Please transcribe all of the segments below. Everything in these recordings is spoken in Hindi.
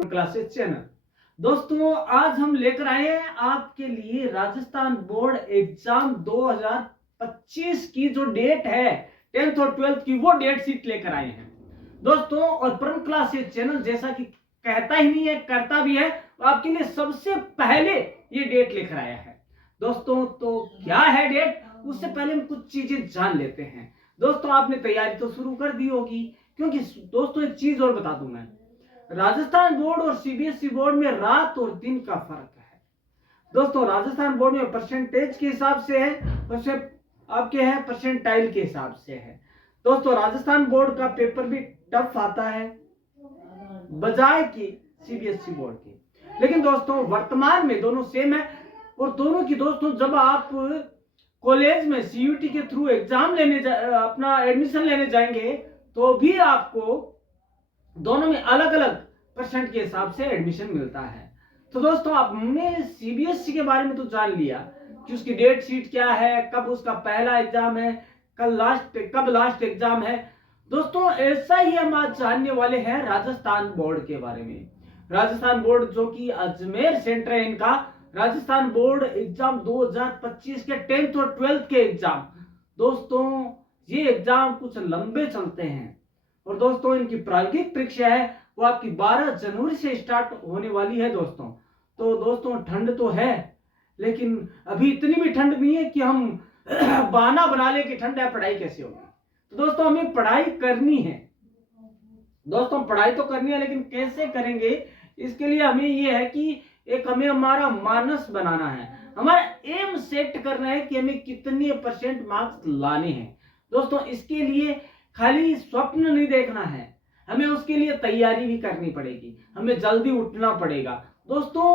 Classes channel. दोस्तों आज हम लेकर आए हैं आपके लिए राजस्थान बोर्ड एग्जाम 2025 की जो डेट है 10th और 12th की, वो डेट शीट लेकर आए हैं दोस्तों। और परम क्लासेस चैनल जैसा कि कहता ही नहीं है, करता भी है, तो आपके लिए सबसे पहले ये डेट लेकर आया है दोस्तों। तो क्या है डेट, उससे पहले हम कुछ चीजें जान लेते हैं। दोस्तों आपने तैयारी तो शुरू कर दी होगी, क्योंकि दोस्तों एक चीज और बता दूं मैं, राजस्थान बोर्ड और सीबीएसई बोर्ड में रात और दिन का फर्क है दोस्तों। राजस्थान बोर्ड में परसेंटेज के हिसाब से है, वैसे आपके है परसेंटाइल के हिसाब से है दोस्तों। राजस्थान बोर्ड का पेपर भी टफ आता है बजाय कि सीबीएसई बोर्ड के। लेकिन दोस्तों वर्तमान में दोनों सेम है, और दोनों की दोस्तों जब आप कॉलेज में सीयूटी के थ्रू एग्जाम लेने अपना एडमिशन लेने जाएंगे तो भी आपको दोनों में अलग अलग परसेंट के हिसाब से एडमिशन मिलता है। तो दोस्तों आपने सीबीएसई के बारे में तो जान लिया कि उसकी डेट शीट क्या है, कब उसका पहला एग्जाम है, कब लास्ट एग्जाम है। दोस्तों ऐसा ही हम आज जानने वाले हैं राजस्थान बोर्ड के बारे में। राजस्थान बोर्ड जो कि अजमेर सेंटर है इनका, राजस्थान बोर्ड एग्जाम 2025 के 10th और 12th के एग्जाम। दोस्तों ये एग्जाम कुछ लंबे चलते हैं, और दोस्तों इनकी प्रायोगिक परीक्षा है वो आपकी 12 जनवरी से स्टार्ट होने वाली है दोस्तों। तो दोस्तों ठंड तो है, लेकिन अभी इतनी भी ठंड नहीं है कि हम बहाना बना ले कि ठंड है, पढ़ाई कैसे होगी। तो दोस्तों हमें पढ़ाई करनी है दोस्तों, पढ़ाई तो करनी है, लेकिन कैसे करेंगे इसके लिए हमें ये है कि एक हमें हमारा मानस बनाना है, हमारा एम सेट करना है कि हमें कितने परसेंट मार्क्स लाने हैं दोस्तों। इसके लिए खाली स्वप्न नहीं देखना है, हमें उसके लिए तैयारी भी करनी पड़ेगी, हमें जल्दी उठना पड़ेगा दोस्तों।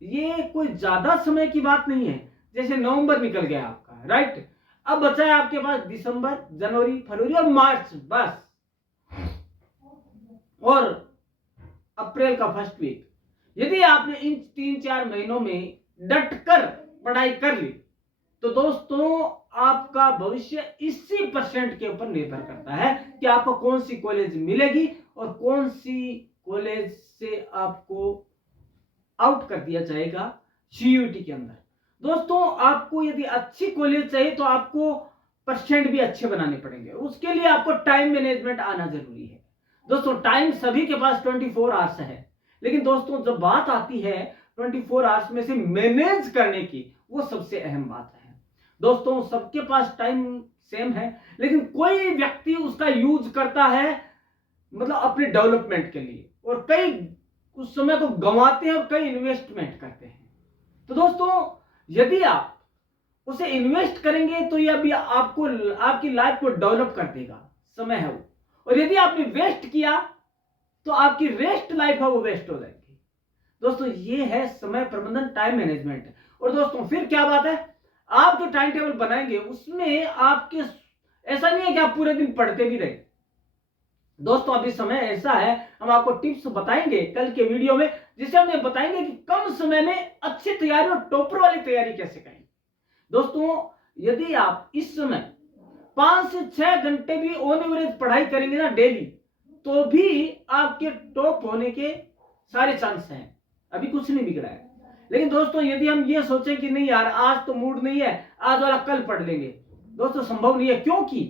ये कोई ज्यादा समय की बात नहीं है, जैसे नवंबर निकल गया आपका, राइट, अब बचा है आपके पास दिसंबर, जनवरी, फरवरी और मार्च बस, और अप्रैल का फर्स्ट वीक। यदि आपने इन 3-4 महीनों में डटकर पढ़ाई कर ली तो दोस्तों आपका भविष्य इसी परसेंट के ऊपर निर्भर करता है कि आपको कौन सी कॉलेज मिलेगी और कौन सी कॉलेज से आपको आउट कर दिया जाएगा सीयूटी के अंदर। दोस्तों आपको यदि अच्छी कॉलेज चाहिए तो आपको परसेंट भी अच्छे बनाने पड़ेंगे, उसके लिए आपको टाइम मैनेजमेंट आना जरूरी है दोस्तों। टाइम सभी के पास 24 आवर्स है, लेकिन दोस्तों जब बात आती है 24 आवर्स में से मैनेज करने की, वो सबसे अहम बात है दोस्तों। सबके पास टाइम सेम है, लेकिन कोई व्यक्ति उसका यूज करता है मतलब अपने डेवलपमेंट के लिए, और कई उस समय को गंवाते हैं और कई इन्वेस्टमेंट करते हैं। तो दोस्तों यदि आप उसे इन्वेस्ट करेंगे तो यह भी आपको आपकी लाइफ को डेवलप कर देगा, समय है वो। और यदि आपने वेस्ट किया तो आपकी रेस्ट लाइफ है वो वेस्ट हो जाएगी दोस्तों। ये है समय प्रबंधन, टाइम मैनेजमेंट। और दोस्तों फिर क्या बात है, आप जो टाइम टेबल बनाएंगे उसमें आपके ऐसा नहीं है कि आप पूरे दिन पढ़ते भी रहे दोस्तों। अभी समय ऐसा है, हम आपको टिप्स बताएंगे कल के वीडियो में, जिसे हम ये बताएंगे कि कम समय में अच्छी तैयारी और टॉपर वाली तैयारी कैसे करें दोस्तों। यदि आप इस समय 5 से 6 घंटे भी ऑन एवरेज पढ़ाई करेंगे ना डेली, तो भी आपके टॉप होने के सारे चांस हैं। अभी कुछ नहीं बिगड़ा है, लेकिन दोस्तों यदि हम ये सोचें कि नहीं यार आज तो मूड नहीं है, आज वाला कल पढ़ लेंगे, दोस्तों संभव नहीं है। क्योंकि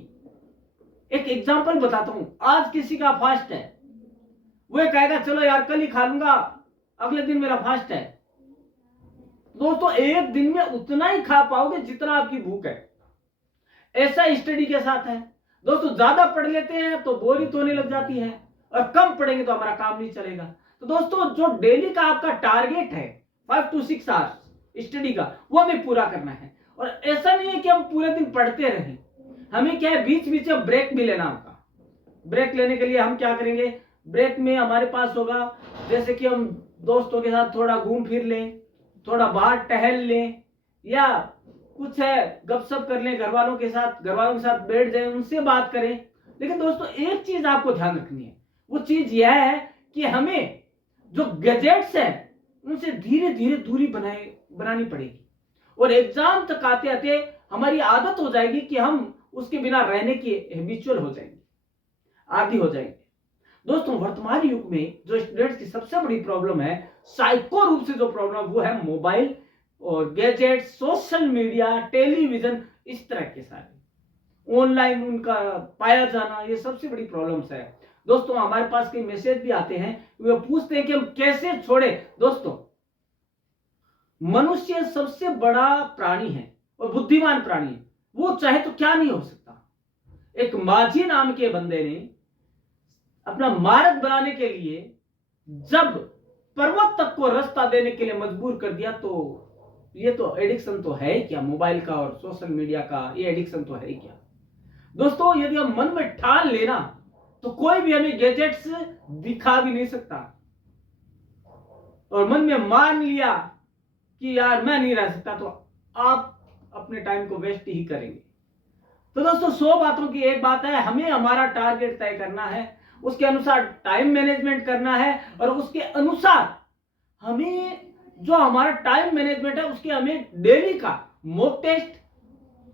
एक एग्जांपल बताता हूं, आज किसी का फास्ट है, वो कहेगा चलो यार कल ही खा लूंगा, अगले दिन मेरा फास्ट है। दोस्तों एक दिन में उतना ही खा पाओगे जितना आपकी भूख है। ऐसा स्टडी के साथ है दोस्तों, ज्यादा पढ़ लेते हैं तो बोरियत होने लग जाती है, और कम पढ़ेंगे तो हमारा काम नहीं चलेगा। तो दोस्तों जो डेली का आपका टारगेट है 5 to 6 आवर्स स्टडी का, वो हमें पूरा करना है। और ऐसा नहीं है कि हम पूरे दिन पढ़ते रहें, हमें क्या है बीच बीच में ब्रेक भी लेना होगा। ब्रेक लेने के लिए हम क्या करेंगे, ब्रेक में हमारे पास होगा जैसे कि हम दोस्तों के साथ थोड़ा घूम फिर लें, थोड़ा बाहर टहल लें, या कुछ है गपशप कर लें घर वालों के साथ बैठ जाए, उनसे बात करें। लेकिन दोस्तों एक चीज आपको ध्यान रखनी है, वो चीज यह है कि हमें जो गैजेट्स हैं उनसे धीरे धीरे दूरी बनानी पड़ेगी, और एग्जाम तक आते आते हमारी आदत हो जाएगी कि हम उसके बिना रहने की हैबिचुअल हो जाएंगे, आदी हो जाएंगे। दोस्तों वर्तमान युग में जो स्टूडेंट्स की सबसे बड़ी प्रॉब्लम है, साइको रूप से जो प्रॉब्लम, वो है मोबाइल और गैजेट, सोशल मीडिया, टेलीविजन, इस तरह के सारे ऑनलाइन उनका पाया जाना, ये सबसे बड़ी प्रॉब्लम्स है। दोस्तों हमारे पास कई मैसेज भी आते हैं, वो पूछते हैं कि हम कैसे छोड़े। दोस्तों मनुष्य सबसे बड़ा प्राणी है और बुद्धिमान प्राणी है, वो चाहे तो क्या नहीं हो सकता। एक माझी नाम के बंदे ने अपना मार्ग बनाने के लिए जब पर्वत तक को रास्ता देने के लिए मजबूर कर दिया, तो ये तो एडिक्शन तो है क्या, मोबाइल का और सोशल मीडिया का, ये एडिक्शन तो है क्या। दोस्तों यदि हम मन में ठान लेना तो कोई भी हमें गैजेट्स दिखा भी नहीं सकता, और मन में मान लिया कि यार मैं नहीं रह सकता, तो आप अपने टाइम को वेस्ट ही करेंगे। तो दोस्तों 100 बातों की एक बात है, हमें हमारा टारगेट तय करना है, उसके अनुसार टाइम मैनेजमेंट करना है, और उसके अनुसार हमें जो हमारा टाइम मैनेजमेंट है उसके हमें डेली का मॉक टेस्ट,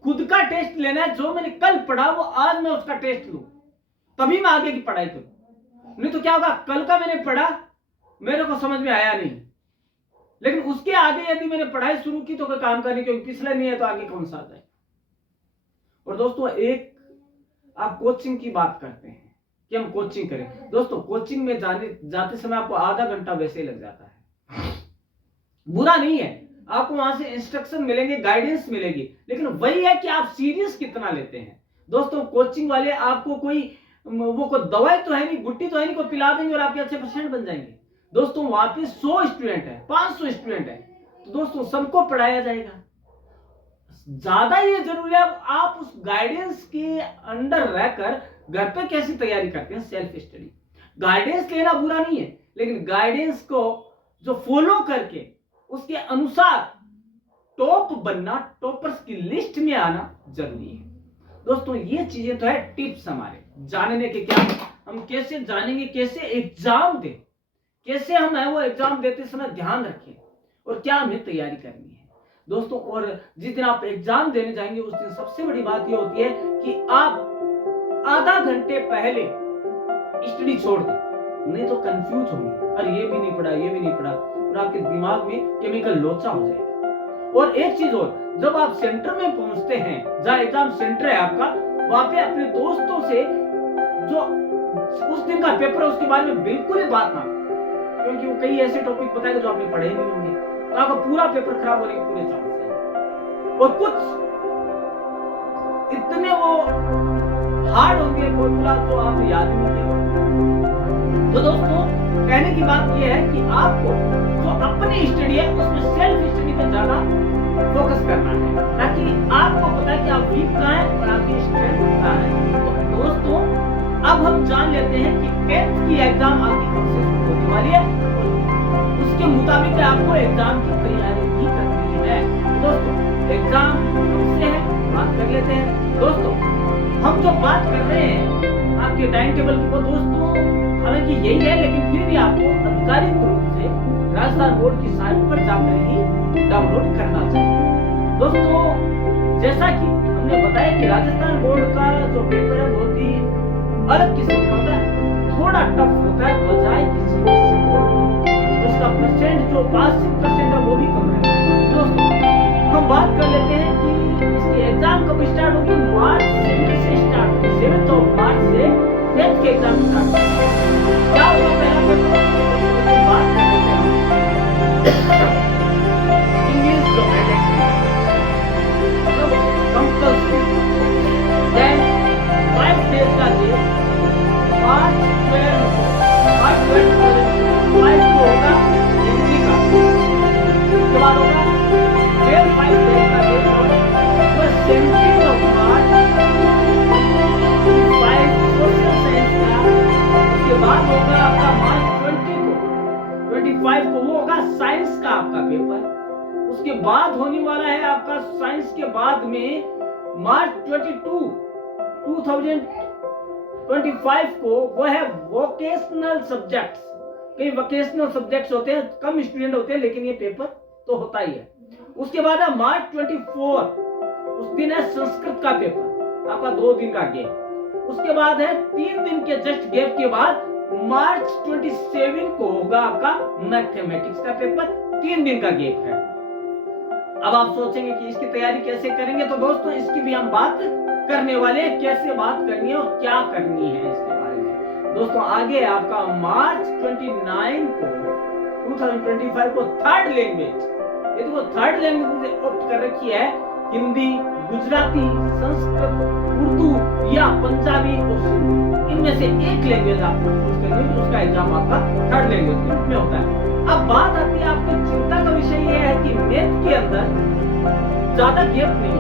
खुद का टेस्ट लेना है। जो मैंने कल पढ़ा वो आज मैं उसका टेस्ट लूं, तभी मैं आगे की पढ़ाई करूं। नहीं तो क्या होगा, कल का मैंने पढ़ा, मेरे को समझ में आया नहीं, लेकिन उसके आगे यदि मैंने पढ़ाई शुरू की तो कोई काम करनी, क्योंकि पिछले नहीं है तो आगे कौन सा आता है। और दोस्तों एक आप कोचिंग की बात करते हैं कि हम कोचिंग करें। दोस्तों कोचिंग में जाते समय आपको आधा घंटा वैसे ही लग जाता है, बुरा नहीं है, आपको वहां से इंस्ट्रक्शन मिलेंगे, गाइडेंस मिलेगी, लेकिन वही है कि आप सीरियस कितना लेते हैं। दोस्तों कोचिंग वाले आपको कोई दवाई तो है नहीं, गुट्टी तो है नहीं, कोई पिला देंगे और आपके अच्छे परसेंट बन जाएंगे। दोस्तों वहां पे 100 स्टूडेंट है, 500 स्टूडेंट है, तो दोस्तों सबको पढ़ाया जाएगा। ज्यादा ये जरूरी है आप उस गाइडेंस के अंडर रहकर घर पे कैसी तैयारी करते हैं, सेल्फ स्टडी। गाइडेंस लेना बुरा नहीं है, लेकिन गाइडेंस को जो फॉलो करके उसके अनुसार टॉप बनना, टॉपर्स की लिस्ट में आना जरूरी है। दोस्तों ये चीजें तो है टिप्स हमारे जानने के, क्या हम कैसे जानेंगे, कैसे एग्जाम दें, कैसे हम है वो एग्जाम देते समय ध्यान रखें, और क्या हमें तैयारी करनी है। दोस्तों और जिस दिन आप एग्जाम देने जाएंगे उस दिन सबसे बड़ी बात ये होती है कि आप आधा घंटे पहले स्टडी छोड़ दें, नहीं तो कंफ्यूज होंगे, अरे ये भी नहीं पढ़ा, ये भी नहीं पढ़ा, और आपके दिमाग में केमिकल लोचा हो जाएगा। और एक चीज और, जब आप सेंटर में पहुंचते हैं, जहां एग्जाम सेंटर है आपका, वहां पे अपने दोस्तों से जो उस दिन का पेपर है उसके बारे में बिल्कुल ही बात ना, क्योंकि वो कई ऐसे टॉपिक बताएगा जो आपने पढ़े नहीं होंगे, तो आपका पूरा पेपर खराब होने के पूरे चांस है। और कुछ इतने वो हार्ड होंगे फॉर्मूला तो आप याद नहीं रखेंगे। तो दोस्तों कहने की बात यह है कि आपको जो अपनी स्टडी है उसमें सेल्फ स्टडी पे ज्यादा फोकस करना है, ताकि आपको पता है कि आप वीक कहाँ है और आपकी स्ट्रेंथ कहाँ है। तो दोस्तों अब हम जान लेते हैं कि 10th की एग्जाम आपकी कब से शुरू होने वाली है, और उसके मुताबिक आपको एग्जाम की तैयारी भी करनी है। दोस्तों एग्जाम कब से है बात कर लेते हैं। दोस्तों हम जो बात कर रहे हैं आपके टाइम टेबल की, वो दोस्तों हालांकि यही है, लेकिन फिर भी आपको आधिकारिक रूप से राजस्थान बोर्ड की साइट पर जाकर ही डाउनलोड करना चाहिए। दोस्तों जैसा कि हमने बताया कि राजस्थान बोर्ड का जो पेपर है बहुत ही अलग किस्म का होता है, थोड़ा टफ होता है बजाय किसी उसका परसेंट जो 80% है वो भी कम रहता है। दोस्तों हम बात कर लेते हैं कि इसकी एग्जाम कब स्टार्ट होगी। मार्च 7 से स्टार्ट होगी, 7 मार्च से 10th के एग्जाम स्टार्ट होगी। क्या होगा पहला पेपर, बात कर लेते हैं English grammatic compulsory, then 5 days का डे मार्च 12 को होगा हिंदी का, उसके बाद होगा फिर 5 डेज का डे वो 17 मार्च 5 सोशल साइंस का, उसके बाद होगा आपका मार्च 25 को वो होगा साइंस का आपका पेपर। उसके बाद होने वाला है आपका साइंस के बाद में मार्च 2025 को वो है वोकेशनल सब्जेक्ट्स। कई वोकेशनल सब्जेक्ट्स होते हैं, कम स्टूडेंट होते हैं, लेकिन ये पेपर तो होता ही है। उसके बाद है मार्च 24, उस दिन है संस्कृत का पेपर, आपका 2 दिन का गैप। उसके बाद है 3 दिन के जस्ट गैप के बाद मार्च 27 को होगा आपका मैथमेटिक्स का पेपर, 3 दिन का गैप है। अब आप सोचेंगे कि इसकी तैयारी कैसे करेंगे, तो दोस्तों इसकी भी हम बात करने वाले हैं, कैसे बात करनी है और क्या करनी है इसके बारे में। दोस्तों आगे आपका मार्च 29 को 2025 को थर्ड लैंग्वेज, यदि वो थर्ड लैंग्वेज ऑप्ट कर रखी है, हिंदी, गुजराती, संस्कृत, उर्दू या पंजाबी और सिंधी, इनमें से एक लैंग्वेज आपको चूज करनी है, उसका एग्जाम आपका थर्ड लैंग्वेज के रूप में होता है। अब बात आती है, आपकी चिंता का विषय यह है कि मैथ के अंदर ज्यादा गैप नहीं है,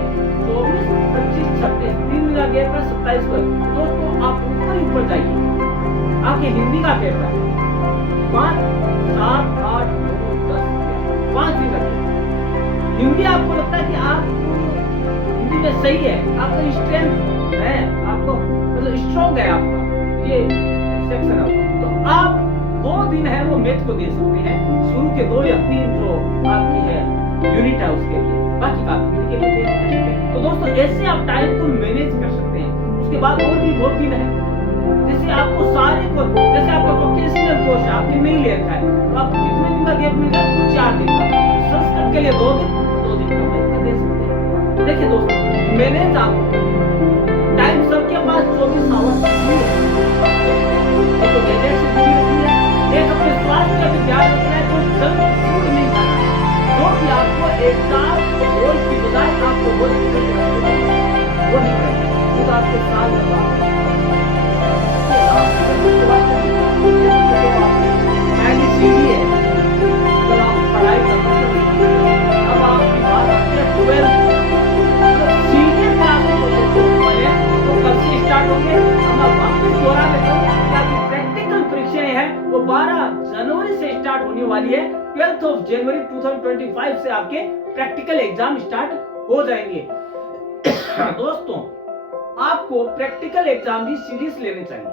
24, 25, 26 3 दिन का गैप है, 27 को। दोस्तों आप ऊपर जाइए, आपके हिंदी का पेपर 5, 7, 8, 9, 10, 5 दिन का गैप। हिंदी आपको लगता है कि आप हिंदी में सही है, आपका स्ट्रेंथ है, आपको मतलब स्ट्रॉन्ग है आपका ये सेक्शन है, तो आप 2 दिन है वो मैथ को दे सकते हैं, शुरू के 2 या 3 जो आपकी है यूनिट है उसके लिए, बाकी का के लिए दे सकते हैं। तो दोस्तों ऐसे आप टाइम को मैनेज कर सकते हैं। उसके बाद और भी 2 दिन है, जैसे आपको सारे को, जैसे आपका वोकेशनल कोर्स है आपके नहीं ले रखा है, तो आपको कितने दिन का गैप मिलेगा, 4 दिन का। संस्कृत के लिए 2 दिन, 2 दिन का मैथ दे सकते हैं। देखिए दोस्तों मैनेज आप टाइम सबके पास 24 आवर्स है, तो गैजेट से दूरी रखनी है, एक अपने स्वास्थ्य का भी ध्यान रखना है, तो जंक फूड नहीं खाना है, जो कि आपको एग्जाम गोल की बजाय आपको वो नहीं करना, तो आपके साथ पहली सीढ़ी है जब आप पढ़ाई करते हैं। अब आपकी बात आती है 12 सीनियर क्लास वाले, तो कब से स्टार्ट होंगे, हम अब वापस दोहरा देता हूँ, प्रैक्टिकल परीक्षाएं हैं वो 12 जनवरी से स्टार्ट होने वाली है। 12th of January 2025 से आपके प्रैक्टिकल एग्जाम स्टार्ट हो जाएंगे। दोस्तों आपको प्रैक्टिकल एग्जाम भी सीरियस लेने चाहिए,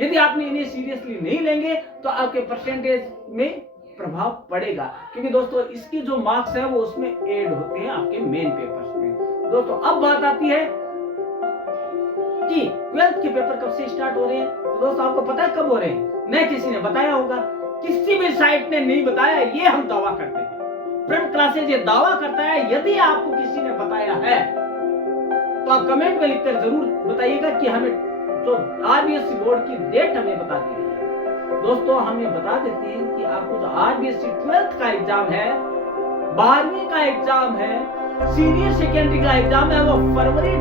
यदि आपने इन्हें सीरियसली नहीं लेंगे तो आपके परसेंटेज में प्रभाव पड़ेगा, क्योंकि दोस्तों इसके जो मार्क्स हैं वो उसमें ऐड होते हैं आपके मेन पेपर्स में। दोस्तों अब बात आती है कि 12th के पेपर कब से स्टार्ट हो रहे हैं, तो दोस्तों आपको पता है कब हो रहे हैं, न किसी ने बताया होगा, किसी भी साइट ने नहीं बताया, ये हम दावा करते हैं, फ्रंट क्लासेज ये दावा करता है। यदि आपको किसी ने बताया है तो आप कमेंट में लिखकर जरूर बताइएगा कि हमें जो आरबीएससी बोर्ड की डेट हमें बता दी है। दोस्तों हम ये बता देते हैं कि आपको जो आरबीएससी 12th का एग्जाम है, 12वीं का एग्जाम है, सीनियर सेकेंडरी का एग्जाम है, वो फरवरी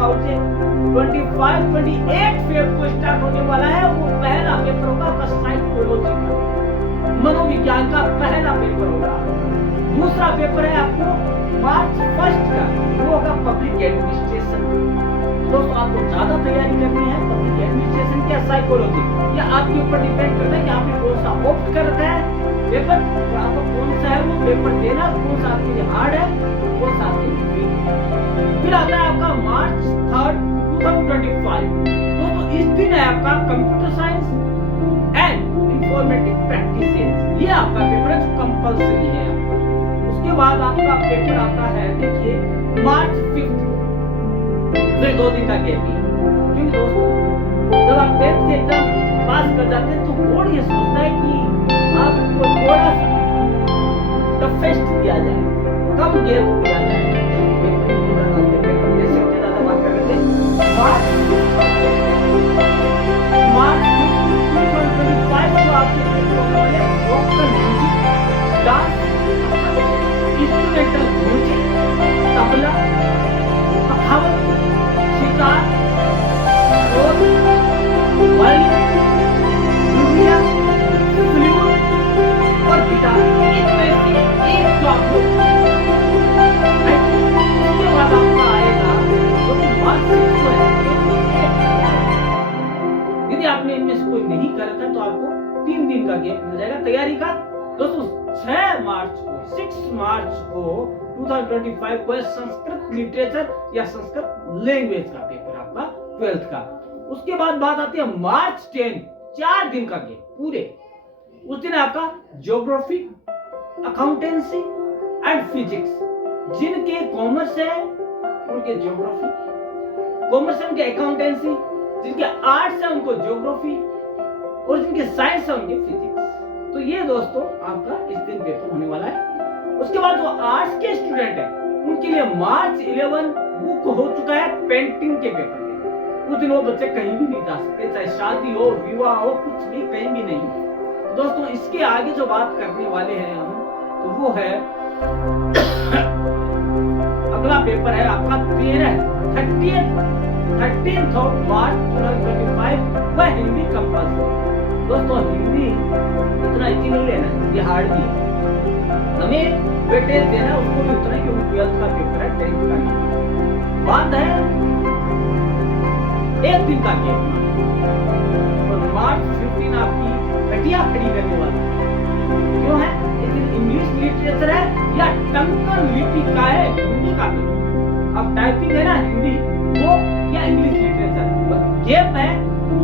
2025-28 फेब को स्टार्ट होने वाला है। वो पहला पेपर होगा साइकोलॉजी का, मनोविज्ञान का पहला पेपर होगा। दूसरा पेपर है आपको मार्च 1 का, वो होगा पब्लिक एडमिनिस्ट्रेशन। दोस्तों आपको ज्यादा तैयारी करनी है पब्लिक एडमिनिस्ट्रेशन या साइकोलॉजी, या आपके ऊपर डिपेंड करता है कि आपने कौन सा ऑप्ट करता है पेपर, और आपको कौन सा है वो पेपर देना, कौन सा आपके लिए हार्ड है, कौन सा आपके लिए वीक। फिर आता है आपका मार्च 3, 2025। दोस्तों इस दिन है आपका computer science and informatic practices, ये आपका पेपर है जो कंपल्सरी है। उसके बाद आपका पेपर आता है देखिए मार्च 5, फिर 2 दिन का गैप है, क्योंकि दोस्तों जब आप 10th के एग्जाम पास कर जाते हैं तो बोर्ड ये सोचता है कि आपको थोड़ा सा टफेस्ट दिया जाए, कम गैप दिया जाए, पेपर में से ज्यादा बात कर रहे थे। मार्च 2025 को आपके पेपर होने वाले vocal music, dance, instrumental music, tabla, पखावत, सितार, ढोल, वायलिन, लुटिया, फ्लूट और गिटार, इनमें से एक जो आपको इसके बाद आपका आएगा जो कि मार्च 6 को है। यदि आपने इनमें से कोई नहीं करा था तो आपको 3 दिन का गैप मिल जाएगा तैयारी का। दोस्तों 6 मार्च को 2025 को है संस्कृत लिटरेचर या संस्कृत लैंग्वेज का पेपर आपका 12th का। उसके बाद बात आती है मार्च 10, 4 दिन का गैप पूरे। उस दिन आपका ज्योग्राफी, अकाउंटेंसी एंड फिजिक्स, जिनके कॉमर्स है उनके ज्योग्राफी, कॉमर्स है उनके अकाउंटेंसी, जिनके आर्ट्स है उनको ज्योग्राफी, और जिनके साइंस है उनके फिजिक्स। तो ये दोस्तों आपका इस दिन पेपर होने वाला है। उसके बाद जो आर्ट्स के स्टूडेंट है उनके लिए मार्च 11 बुक हो चुका है पेंटिंग के पेपर के। उस दिन वो बच्चे कहीं भी नहीं जा सकते, चाहे शादी हो, विवाह हो, कुछ भी, कहीं भी नहीं। तो दोस्तों इसके आगे जो बात करने वाले हैं हम, तो वो है अगला पेपर है आपका 13th ऑफ मार्च 2025, वह हिंदी कंपल्सरी। दोस्तों हिंदी इतना इजी नहीं लेना, ये हार्ड भी है, हमें वेटेज देना उसको भी उतना, क्योंकि 12th का पेपर है, 10th का नहीं। बात है एक दिन का गेम, और मार्च 15 आपकी घटिया खड़ी करने वाली क्यों है? लेकिन इंग्लिश लिटरेचर है या टंकर लिपि का है, हिंदी का पेपर। अब टाइपिंग है ना हिंदी वो या इंग्लिश लिटरेचर, गेप है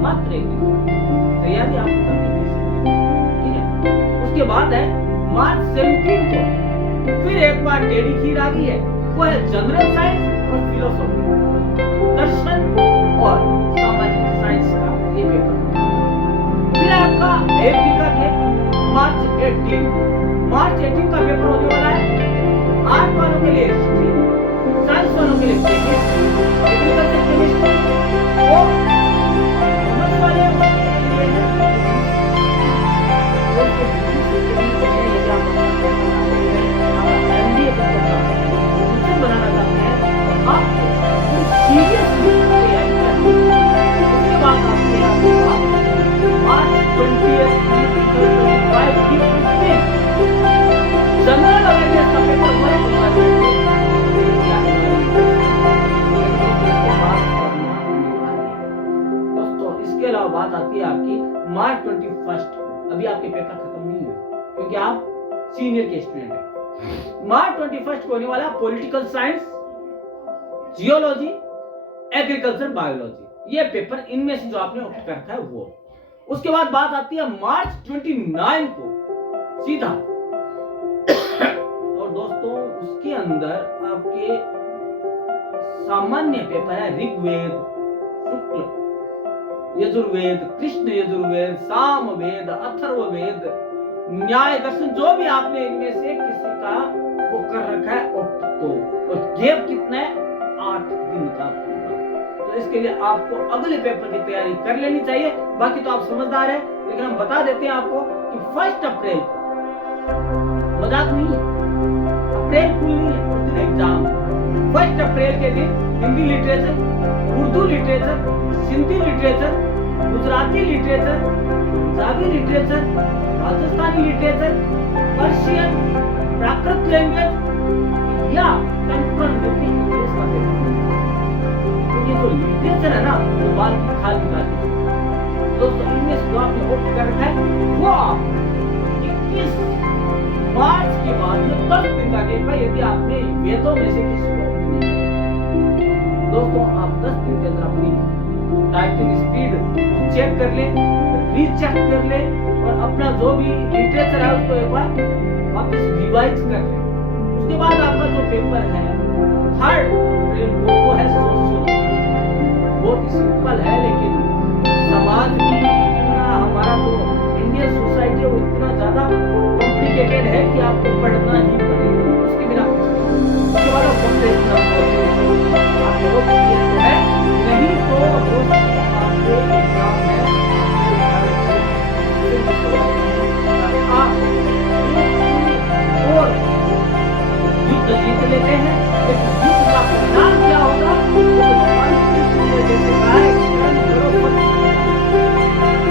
मात्र एक दिन। तैयारी आप कर लीजिए, ठीक है। उसके बाद है मार्च 17 को फिर एक बार टेढ़ी खीर आ गई है, वो है जनरल साइंस और फिलोसॉफी, दर्शन और सामान्य साइंस का ये पेपर। फिर आपका एक दिन का है मार्च 18 का पेपर होने वाला है। आर्ट वालों के लिए हिस्ट्री, साइंस वालों के लिए केमिस्ट्री, एग्रीकल्चर केमिस्ट्री, और कॉमर्स वाले के लिए बनाना चाहते हैं तो आपको सीरियसली तैयारी करनी है। उसके बाद आपने मार्च 20 की जनरल अवेयरनेस का पेपर हुआ है। दोस्तों इसके अलावा बात आती है आपकी मार्च 21 को, अभी आपके पेपर खत्म नहीं हुए क्योंकि आप सीनियर के स्टूडेंट हैं। मार्च 21 को होने वाला political science, geology, agriculture, biology, ये पेपर इनमें से जो आपने ऑप्ट कर रखा है वो। उसके बाद बात आती है मार्च 29 को सीधा, और दोस्तों उसके अंदर आपके सामान्य पेपर है ऋग्वेद, शुक्ल यजुर्वेद, कृष्ण यजुर्वेद, सामवेद, अथर्ववेद, न्याय दर्शन, जो भी आपने इनमें से किसी का वो कर रखा है ऑप्ट। तो और गेप कितना है? 8 दिन का पूरा। तो इसके लिए आपको अगले पेपर की तैयारी कर लेनी चाहिए। बाकी तो आप समझदार हैं, लेकिन हम बता देते हैं आपको कि 1 अप्रैल को, मजाक नहीं है, अप्रैल फूल नहीं है, उस दिन एग्जाम। 1 अप्रैल के दिन Hindi literature, Urdu literature, Sindhi literature, Gujarati literature, Punjabi literature, Rajasthani literature, Persian, Prakrit language या कंपरमेंटरी इंग्लिश का पेपर। ये जो लिटरेचर है ना वो बाल की खाल निकालती है। दोस्तों इनमें से जो आपने ऑप्ट कर रखा है वो आप 21 मार्च के बाद में 10 दिन का गेप है, यदि आपने वेदों में से किसी को ऑप्ट नहीं किया। दोस्तों आप 10 दिन के अंदर अपनी टाइपिंग स्पीड चेक कर ले, रीचेक कर ले, और अपना जो भी लिटरेचर है उसको एक बार वापस रिवाइज कर ले। उसके बाद आपका जो पेपर है 3 अप्रैल को वो है सोशल। बहुत सिंपल है, लेकिन समाज भी इतना, हमारा जो इंडियन सोसाइटी है वो इतना ज्यादा कॉम्प्लिकेटेड है कि आपको पढ़ना ही पड़ेगा, उसके बिना उसके बाद आप है नहीं तो आपके एग्जाम है आप और युद्ध जीत लेते हैं, लेकिन युद्ध का परिणाम क्या होगा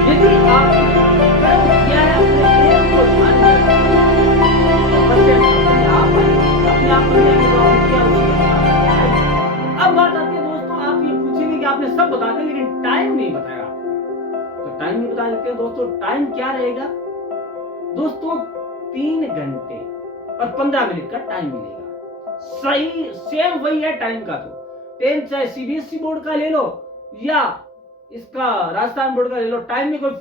यदि आप कर्म किया है अपने देश को ध्यान अपने आप अब बात आती है दोस्तों, आप ये पूछेंगे कि आपने सब बता दिया लेकिन टाइम नहीं बताया। तो टाइम नहीं बता देते हैं दोस्तों। टाइम क्या रहेगा दोस्तों? 3 घंटे और 15 मिनट का टाइम मिलेगा। सही सेम वही है टाइम का। तो 10 चाहे सीबीएसई बोर्ड का ले लो या इसका राजस्थान बोर्ड का ले लो, टाइम में कोई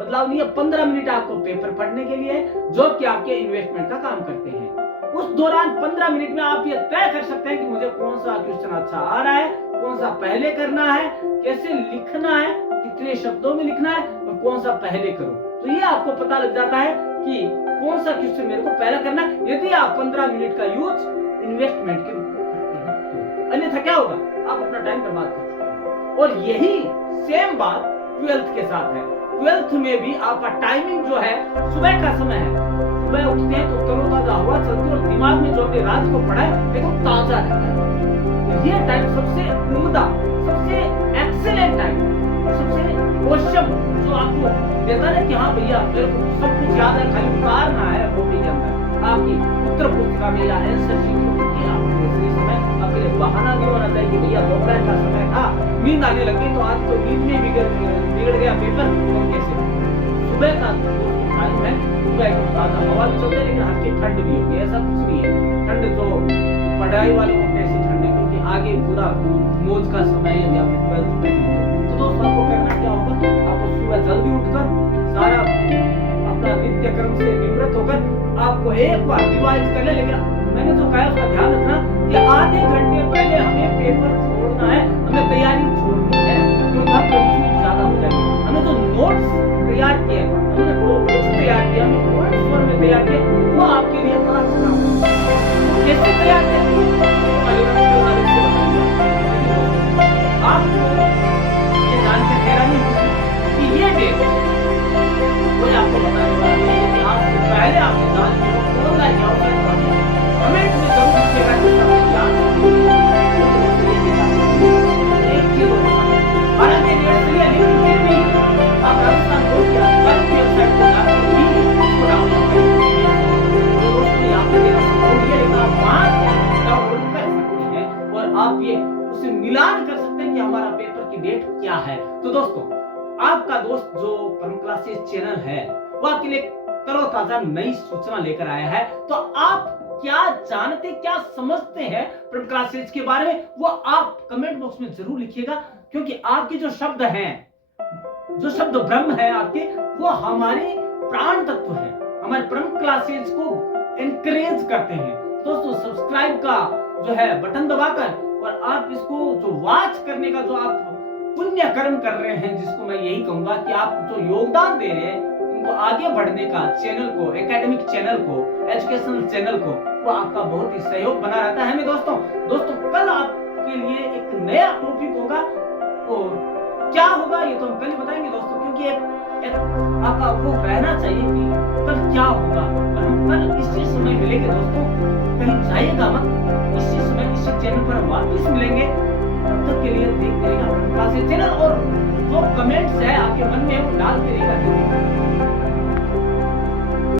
बदलाव नहीं है। 15 मिनट आपको पेपर पढ़ने के लिए जो कि आपके इन्वेस्टमेंट का काम करते हैं। उस दौरान 15 मिनट में आप ये तय कर सकते हैं कि मुझे कौन सा क्वेश्चन अच्छा आ रहा है, कौन सा पहले करना है, कैसे लिखना है, कितने शब्दों में लिखना है, और कौन सा पहले करूं। तो ये आपको पता लग जाता है कि कौन सा क्वेश्चन मेरे को पहले करना है, यदि आप 15 मिनट का यूज इन्वेस्टमेंट के रूप में करते हैं तो। अन्यथा क्या होगा, आप अपना टाइम बर्बाद कर चुके हैं। और यही सेम बात 12th के साथ है। 12th में भी आपका टाइमिंग जो है सुबह का समय है, सुबह उठते हैं तो तरोताजा हवा चलती है और दिमाग में जो हमने रात को पढ़ा है एकदम ताजा रहता है। तो ये टाइम सबसे उम्दा, सबसे एक्सीलेंट टाइम, सबसे औसम जो आपको देता है कि हाँ भैया मेरे को सब कुछ याद है, खाली उतारना है कॉपी के अंदर आपकी उत्तर पुस्तिका में या आंसर शीट में। आपको इसी समय आपके लिए बहाना नहीं होना चाहिए कि भैया दोपहर का समय था, नींद आने लगी तो आज तो नींद में बिगड़ गया पेपर, तो कैसे। सुबह का टाइम है, सुबह एकदम ताजा हवा भी चलती है लेकिन हल्की ठंड भी होगी, ऐसा कुछ नहीं है ठंड जो पढ़ाई वालों को कैसी ठंड है, क्योंकि आगे पूरा मौज का समय है। यदि आपने 12th में तो दोस्तों आपको करना क्या होगा, आपको सुबह जल्दी उठकर सारा अपना नित्य कर्म से निवृत्त होकर आपको एक बार रिवाइज कर ले। लेकिन मैंने जो कहा उसका ध्यान रखना कि आधे घंटे पहले हमें पेपर छोड़ना है, हमें तैयारी छोड़नी है, क्योंकि हम कंफ्यूज ज्यादा हो जाएंगे। हमने जो नोट्स तैयार किए, हमने जो कुछ तैयार किया, हमने पॉइंट्स फॉर्म में तैयार किया, वो आपके लिए बड़ा खराब है। कैसे तैयार किया आपको ये जानकर हैरानी होगी कि ये डेट कोई आपको बताने वाला नहीं है। आपसे पहले आपने जान लिया, ऑनलाइन या ऑफलाइन पढ़ना, कमेंट में जरूर लिखिएगा कि आपको याद एक चीज हालांकि यूनिवर्सिटी लिंक फिर भी आप राजस्थान बोर्ड की वेबसाइट को जाकर भी इसको डाउनलोड करेंगे। तो दोस्तों यहाँ पे देना संभव है, लेकिन आप वहां से डाउनलोड कर सकते हैं और आप ये उसे मिलान कर सकते हैं कि हमारा पेपर की डेट क्या है। तो दोस्तों आपका दोस्त जो परम क्लासेस चैनल है वो आपके लिए तरोताजा नई सूचना लेकर आया है। तो आप क्या जानते, क्या समझते हैं परम क्लासेस के बारे में, वो आप कमेंट बॉक्स में जरूर लिखिएगा, क्योंकि आपके जो शब्द हैं, जो शब्द ब्रह्म है आपके, वो हमारे प्राण तत्व है, हमारे परम क्लासेस को एनकरेज करते हैं। दोस्तों सब्सक्राइब का जो है बटन दबाकर और आप इसको जो वॉच करने का जो आप पुण्य कर्म कर रहे हैं, जिसको मैं यही कहूंगा कि आप जो योगदान दे रहे हैं इनको आगे बढ़ने का, चैनल को, एकेडमिक चैनल को, एजुकेशनल चैनल को, वो आपका बहुत ही सहयोग बना रहता है। दोस्तों कल आपके लिए एक नया टॉपिक होगा और क्या होगा ये तो हम कल बताएंगे दोस्तों, क्योंकि एक आपका वो रहना चाहिए कि कल क्या होगा। और हम कल इसी समय मिलेंगे दोस्तों, कहीं जाइएगा मत, इसी समय इसी चैनल पर वापस मिलेंगे। तब तक के लिए देखते रहिएगा क्लासेस चैनल, और जो कमेंट्स है आपके मन में वो डालते रहिएगा।